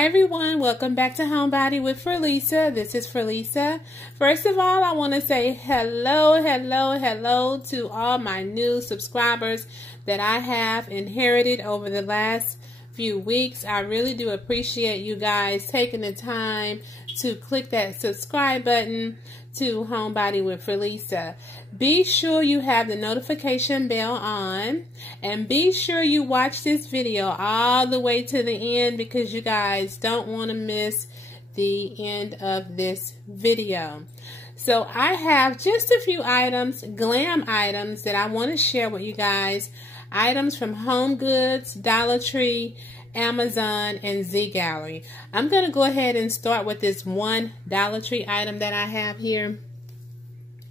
Hi everyone, welcome back to Homebody with Ferlisa. This is Ferlisa. First of all, I want to say hello to all my new subscribers that I have inherited over the last few weeks. I really do appreciate you guys taking the time to click that subscribe button to Homebody with Ferlisa. Be sure you have the notification bell on, and be sure you watch this video all the way to the end because you guys don't want to miss the end of this video. So I have just a few items, glam items, that I want to share with you guys. Items from Home Goods, Dollar Tree, Amazon, and Z Gallery. I'm going to go ahead and start with this one Dollar Tree item that I have here.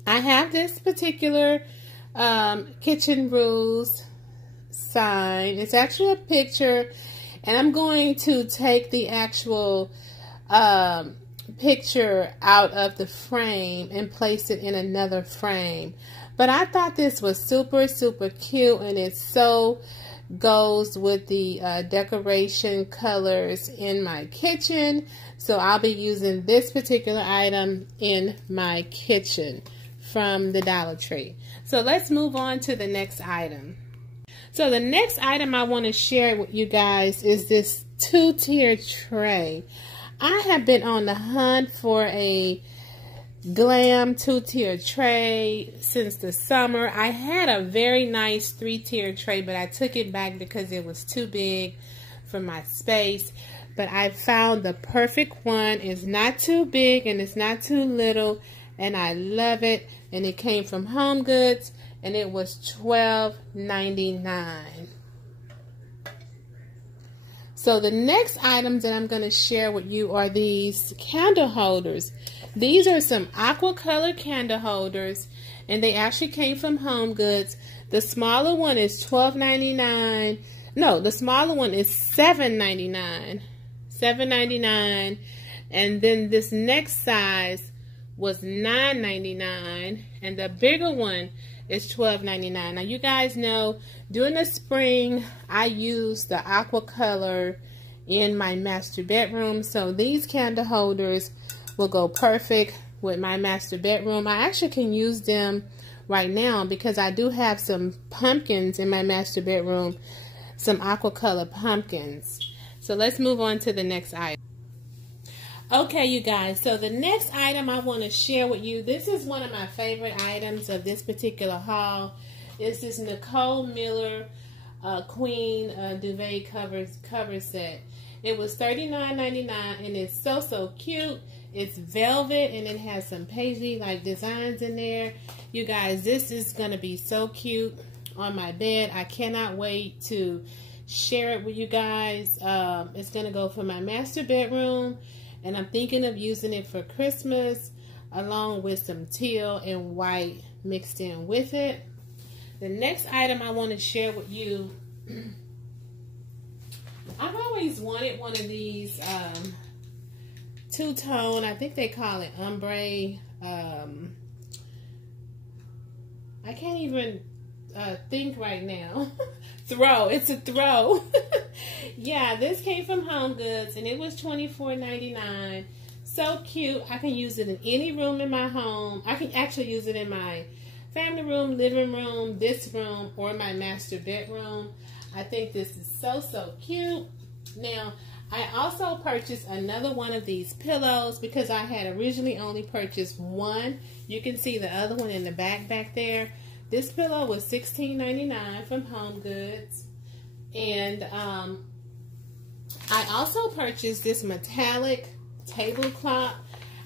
I have this particular kitchen rules sign. It's actually a picture, and I'm going to take the actual picture out of the frame and place it in another frame. But I thought this was super cute, and it so goes with the decoration colors in my kitchen. So I'll be using this particular item in my kitchen from the Dollar Tree. So let's move on to the next item. So the next item I want to share with you guys is this two-tier tray. I have been on the hunt for a glam two-tier tray since the summer. I had a very nice three-tier tray, but I took it back because it was too big for my space. But I found the perfect one. It's not too big and it's not too little, and I love it. And it came from Home Goods, and it was $12.99. So the next items that I'm going to share with you are these candle holders. These are some aqua color candle holders, and they actually came from Home Goods. The smaller one is $12.99. No, the smaller one is $7.99. $7.99. And then this next size was $9.99, and the bigger one is $12.99. Now you guys know during the spring I use the aqua color in my master bedroom, so these candle holders will go perfect with my master bedroom. I actually can use them right now because I do have some pumpkins in my master bedroom, some aqua color pumpkins. So let's move on to the next item. Okay, you guys, so the next item I want to share with you, this is one of my favorite items of this particular haul. It's this Nicole Miller Queen Duvet Cover Set. It was $39.99, and it's so cute. It's velvet, and it has some paisley-like designs in there. You guys, this is going to be so cute on my bed. I cannot wait to share it with you guys. It's going to go for my master bedroom. And I'm thinking of using it for Christmas along with some teal and white mixed in with it. The next item I want to share with you, I've always wanted one of these two-tone, I think they call it ombre. I can't even think right now. Throw. It's a throw. Yeah, this came from Home Goods, and it was $24.99. So cute. I can use it in any room in my home. I can actually use it in my family room, living room, this room, or my master bedroom. I think this is so cute. Now, I also purchased another one of these pillows because I had originally only purchased one. You can see the other one in the back there. This pillow was $16.99 from Home Goods. And I also purchased this metallic tablecloth.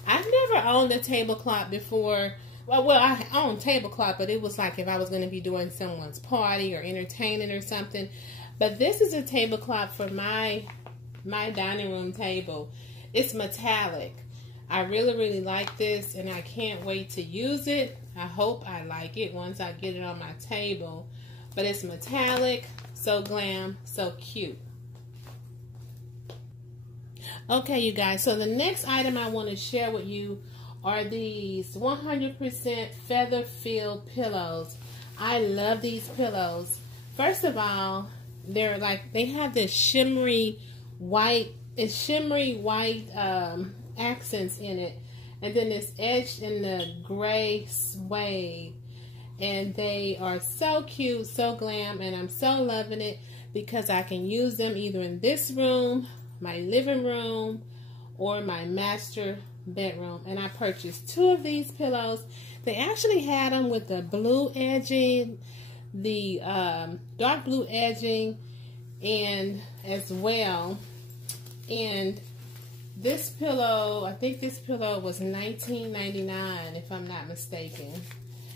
I've never owned a tablecloth before. Well, I own tablecloth, but it was like if I was going to be doing someone's party or entertaining or something. But this is a tablecloth for my dining room table. It's metallic. I really like this, and I can't wait to use it. I hope I like it once I get it on my table. But it's metallic, so glam, so cute. Okay, you guys, so the next item I want to share with you are these 100% feather filled pillows. I love these pillows. First of all, they have this shimmery white it's shimmery white accents in it, and then it's edged in the gray suede, and they are so cute, so glam, and I'm so loving it because I can use them either in this room, my living room, or my master bedroom. And I purchased 2 of these pillows. They actually had them with the blue edging, the dark blue edging, and as well. And this pillow, I think this pillow was $19.99 if I'm not mistaken.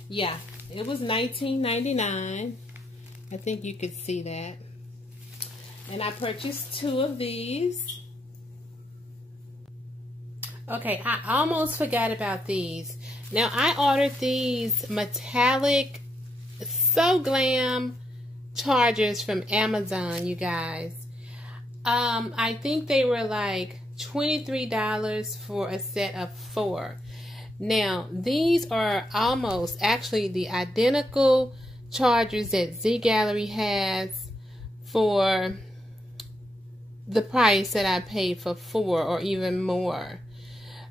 Yeah, it was $19.99. I think you could see that. And I purchased 2 of these. Okay, I almost forgot about these. Now, I ordered these metallic, so glam chargers from Amazon, you guys. I think they were like $23 for a set of 4. Now, these are almost actually the identical chargers that Z Gallery has for the price that I paid for 4 or even more.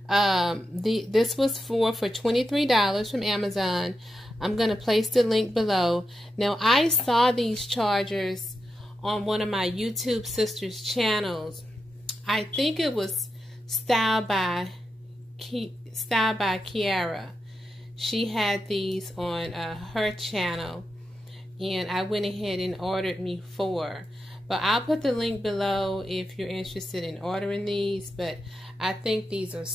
This was 4 for $23 from Amazon. I'm going to place the link below. Now, I saw these chargers on one of my YouTube sisters' channels. I think it was Styled by Kiara. She had these on her channel, and I went ahead and ordered me 4. But I'll put the link below if you're interested in ordering these. But I think these are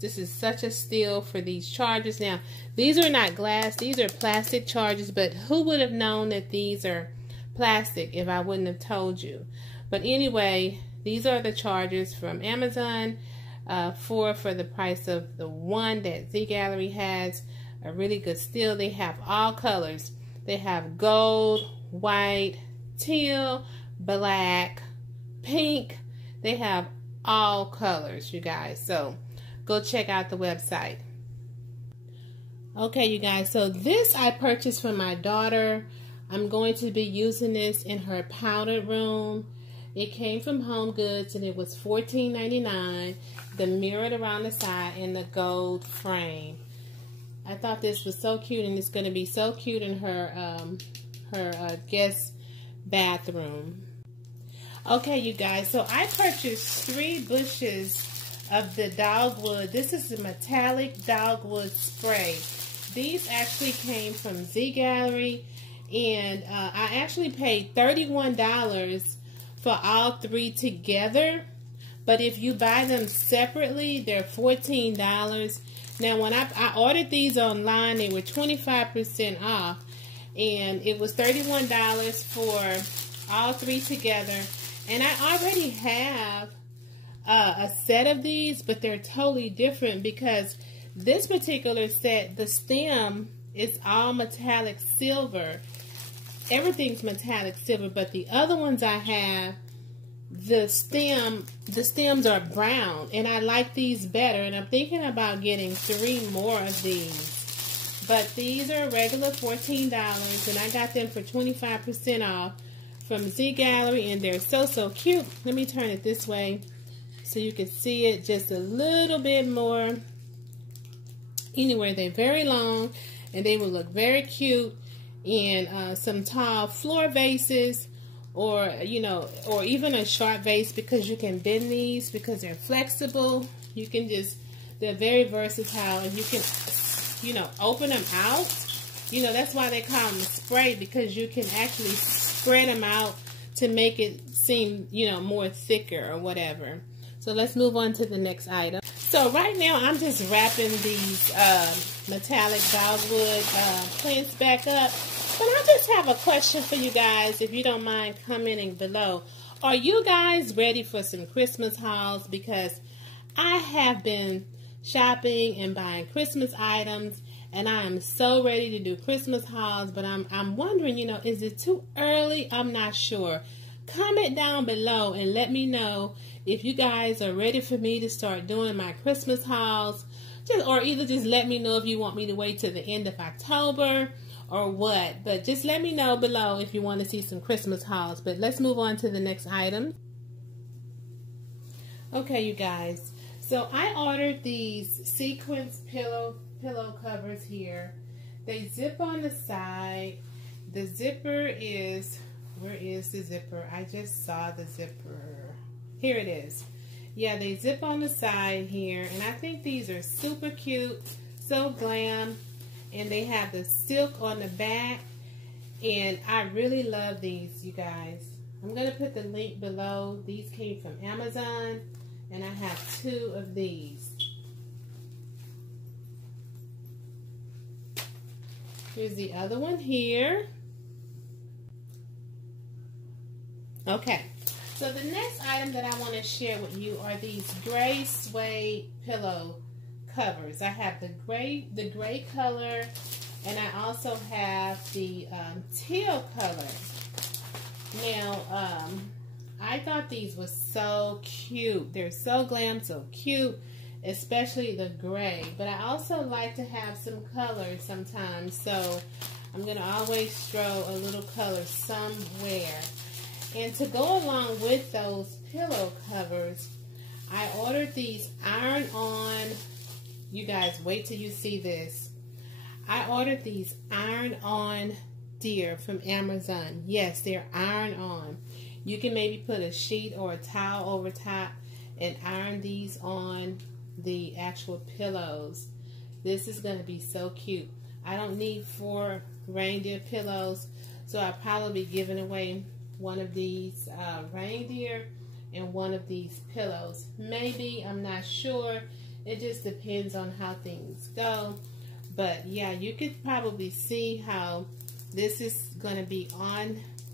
this is such a steal for these chargers. Now, these are not glass. These are plastic chargers. But who would have known that these are plastic if I wouldn't have told you? But anyway, these are the chargers from Amazon. 4 for the price of the 1 that Z Gallery has. A really good steal. They have all colors. They have gold, white, teal, black, pink. They have all colors, you guys. So go check out the website. Okay, you guys, so this I purchased for my daughter. I'm going to be using this in her powdered room. It came from Home Goods, and it was $14.99. The mirrored around the side in the gold frame. I thought this was so cute, and it's going to be so cute in her guest bathroom. Okay, you guys, so I purchased 3 bushes of the dogwood. This is the metallic dogwood spray. These actually came from Z Gallery, and I actually paid $31 for all 3 together. But if you buy them separately, they're $14. Now, when I ordered these online, they were 25% off. And it was $31 for all 3 together. And I already have a set of these, but they're totally different because this particular set, the stem is all metallic silver. Everything's metallic silver, but the other ones I have, the stems are brown, and I like these better, and I'm thinking about getting 3 more of these. But these are regular $14, and I got them for 25% off from Z Gallery, and they're so cute. Let me turn it this way so you can see it just a little bit more. Anyway, they're very long, and they will look very cute in some tall floor vases, or or even a sharp vase, because you can bend these because they're flexible. You can they're very versatile, and you can open them out. That's why they call them spray, because you can actually spread them out to make it seem more thicker or whatever. So let's move on to the next item. So right now I'm just wrapping these metallic dogwood plants back up. But I just have a question for you guys, if you don't mind commenting below. Are you guys ready for some Christmas hauls? Because I have been shopping and buying Christmas items, and I am so ready to do Christmas hauls, but I'm wondering, is it too early? I'm not sure. Comment down below and let me know if you guys are ready for me to start doing my Christmas hauls, or either just let me know if you want me to wait till the end of October or what. But just let me know below if you want to see some Christmas hauls. But let's move on to the next item. Okay, you guys. So I ordered these Sequin pillow covers here. They zip on the side. The zipper is, where is the zipper? I just saw the zipper. Here it is. Yeah, they zip on the side here, and I think these are super cute, so glam, and they have the silk on the back, and I really love these, you guys. I'm going to put the link below. These came from Amazon, and I have 2 of these. Here's the other one here. Okay, so the next item that I want to share with you are these gray suede pillow covers. I have the gray color, and I also have the teal color. Now, I thought these were so cute. They're so glam, so cute, especially the gray. But I also like to have some color sometimes, so I'm going to always throw a little color somewhere. And to go along with those pillow covers, I ordered these IronOn. You guys, wait till you see this. I ordered these IronOn deer from Amazon. Yes, they're IronOn. You can maybe put a sheet or a towel over top and iron these on the actual pillows. This is going to be so cute. I don't need 4 reindeer pillows, so I'll probably be giving away one of these reindeer and one of these pillows. Maybe, I'm not sure. It just depends on how things go. But yeah, you could probably see how this is going to be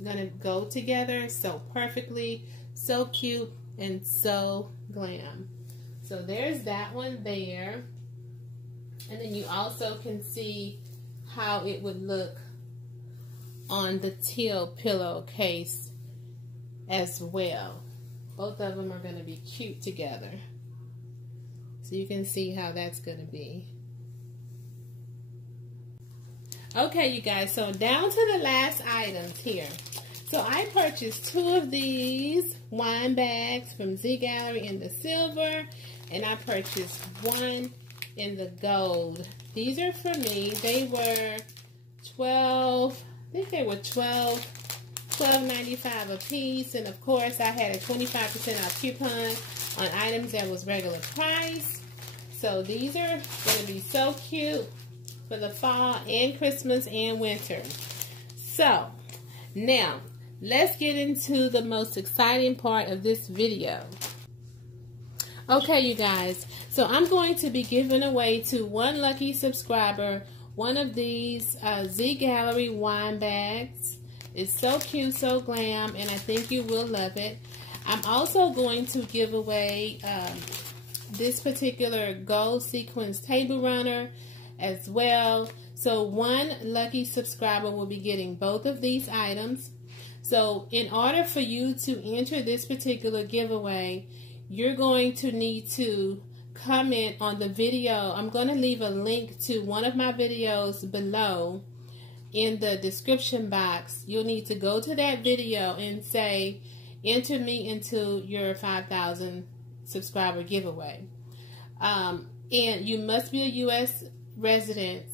going to go together so perfectly, so cute, and so glam. So there's that one there. And then you also can see how it would look on the teal pillowcase as well. Both of them are going to be cute together. So you can see how that's going to be. Okay, you guys, so down to the last items here. So I purchased 2 of these wine bags from Z Gallery in the silver, and I purchased 1 in the gold. These are for me. They were $12.95 a piece, and of course I had a 25% off coupon on items that was regular price. So these are going to be so cute for the fall and Christmas and winter. So now let's get into the most exciting part of this video. Okay, you guys, so I'm going to be giving away to 1 lucky subscriber one of these Z Gallery wine bags. It's so cute, so glam, and I think you will love it. I'm also going to give away this particular gold sequins table runner as well. So 1 lucky subscriber will be getting both of these items. So in order for you to enter this particular giveaway, you're going to need to comment on the video. I'm going to leave a link to one of my videos below in the description box. You'll need to go to that video and say, enter me into your 5,000 subscriber giveaway. And you must be a U.S. resident,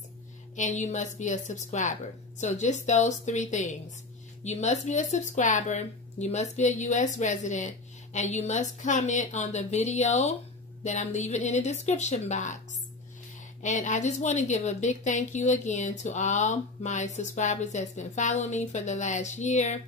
and you must be a subscriber. So just those 3 things. You must be a subscriber, you must be a U.S. resident, and you must comment on the video that I'm leaving in the description box. And I just want to give a big thank you again to all my subscribers that's been following me for the last year.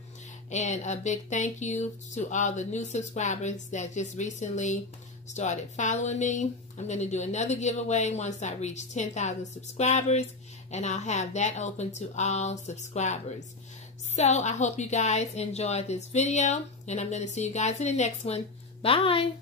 And a big thank you to all the new subscribers that just recently started following me. I'm going to do another giveaway once I reach 10,000 subscribers, and I'll have that open to all subscribers. So I hope you guys enjoyed this video, and I'm going to see you guys in the next one. Bye!